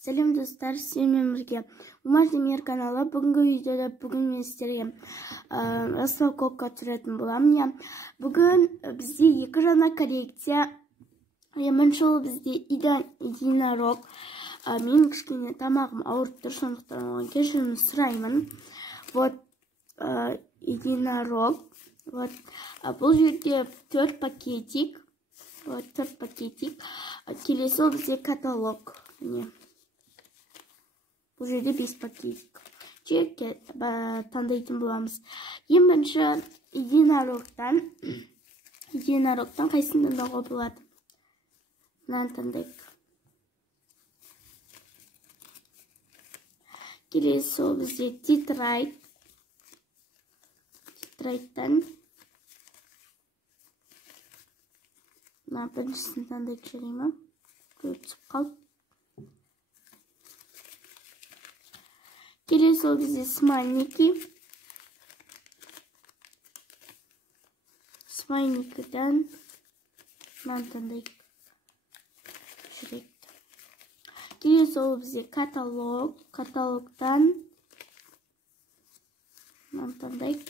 Сәлем достар, сенімен бірге Умар Демир каналы. Бүгінгі видеода мен сіздерге распаковка түсіретін боламын. Бүгін бізде екі жаңа коллекция. Бірінші ол бізде единорог. Менің кішкене тамағым ауырып тұр, сондықтан оған кешірім сұраймын. Вот единорог. Вот бұл жерде 4 пакетик. Вот 4 пакетик. Келесі ол бізде каталог. Бұл жерде 5 пакетик. Таңдайтын боламыз. Ең бірінші единорогтан қайсысын таңдауға болады? Мынаны таңдайық. Келесі ол бізде тетрайт. Тетрайттан біріншісін таңдайып жүреймін. Көріп қалып. Келесі ол бізде смайлики. Смайликіден мынаны таңдайық. Жүректі. Келесі ол бізде каталог. Каталогтан мынаны таңдайық.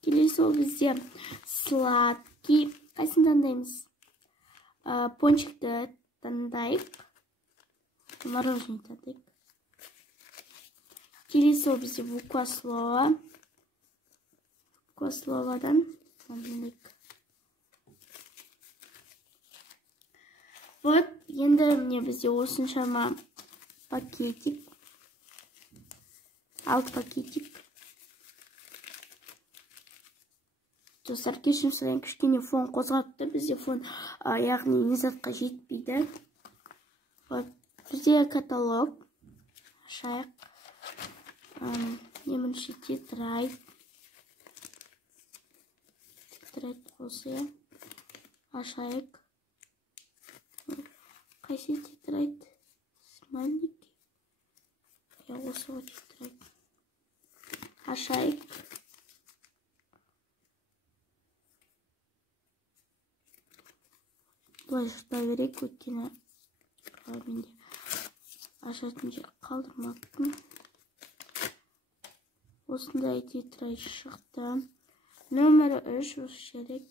Келесі ол бізде сладкий. Қайсын таңдаймыз? Пончикті таңдайық. Мороженое таңдайық. Келесі ол бізде букваслова. Буквасловадан таңдайық. Вот, енді міне бізде осыншама пакетик. 6 пакетик. Достар, кешірім сұрайын, кішкене фон қозғапты. Бізде фон яғни низатқа жетпейді. Вот, бізде каталог. Ашайық. Немінші тетрайт. Тетрайт қосы. Ашайық. Қайсы тетрайт? Смайлик. Осы ғой тетрайт. Ашайық. Бұлай жұрта берейік, өткені менде ашатын жер қалдырмаппын. Осындай тетрайт шықты. Нөмірі 3 осы жерек.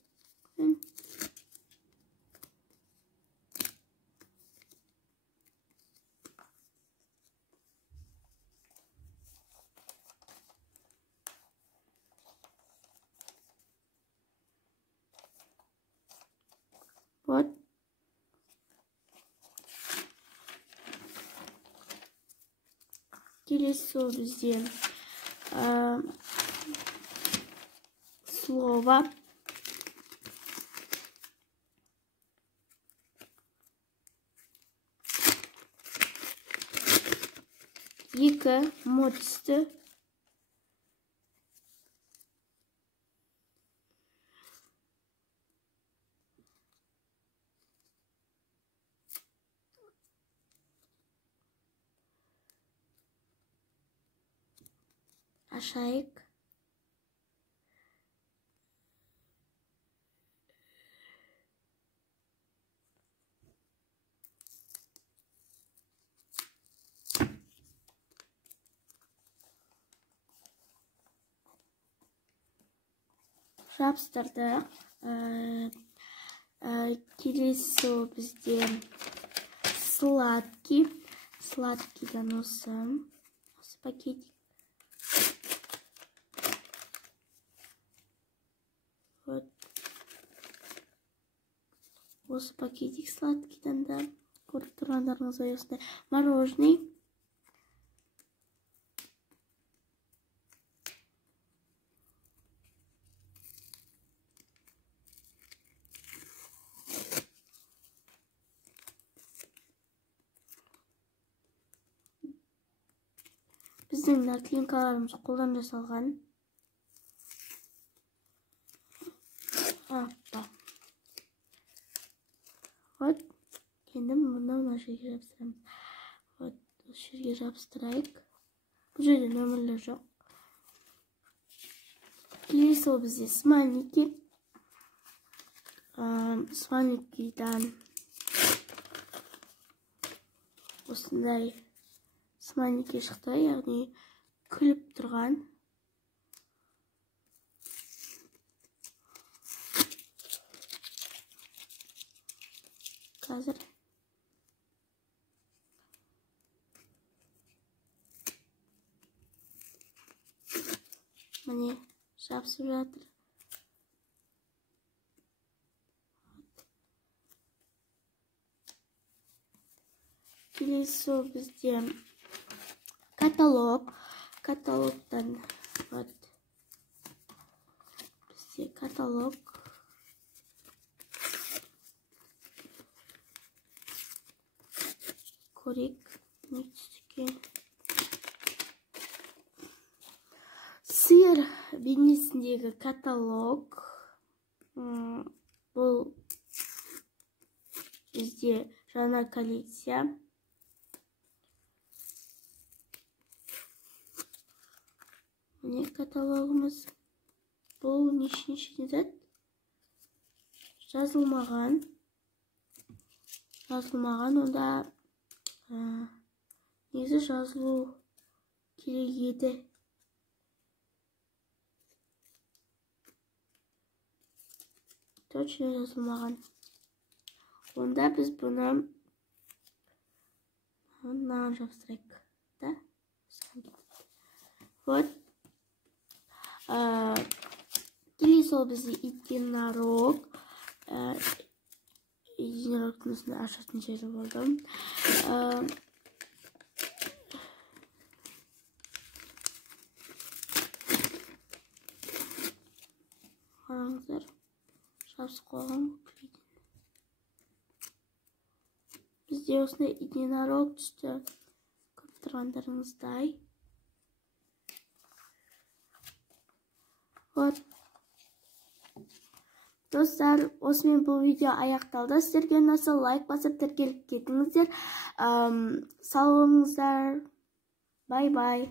Вот. Келесі ол бізде слово. Екі модисті. Ашайық. Жабыстырдық. Келесі ол бізде сладкий. Сладкийдан осы пакетик. Вот. Осы пакетик сладкийдан да көріп тұрғандарыңыз аясында. Мороженый. Біздің наклейкаларымыз қолдан жасалған. Вот. Енді мына жерге жабыстырамыз. Вот, осы жерге жабыстырайық. Бұл жерде нөмірлер жоқ. Келесі ол бізде смайлики. Смайликидан осындай смайлики шықты, яғни күліп тұрған. Қазір міне жабысып жатыр. Келесі бізде каталог. Каталогтан бізде каталог. Көрек не түске. Сиыр бейнесіндегі каталог. Бұл бізде жаңа коллекция. Міне каталогымыз. Бұл нешінші зат? Жазылмаған. Онда негізі жазылу керек еді. Точно жазылмаған. Онда біз бұны мынаған жабыстырайық. Да? Вот. Келесі ол бізде единорог. Единорогтың үстінде ашатын жері болды. Қараңыздар. Жабысып қойған көйлеген. Бізде осындай единорог түсті. Көріп тұрғандарыңыздай. Вот. Достар, осымен бұл видео аяқталды. Сіздерге ұнаса лайк басып тіркеліп кетіңіздер. Сау болыңыздар. Бай-бай.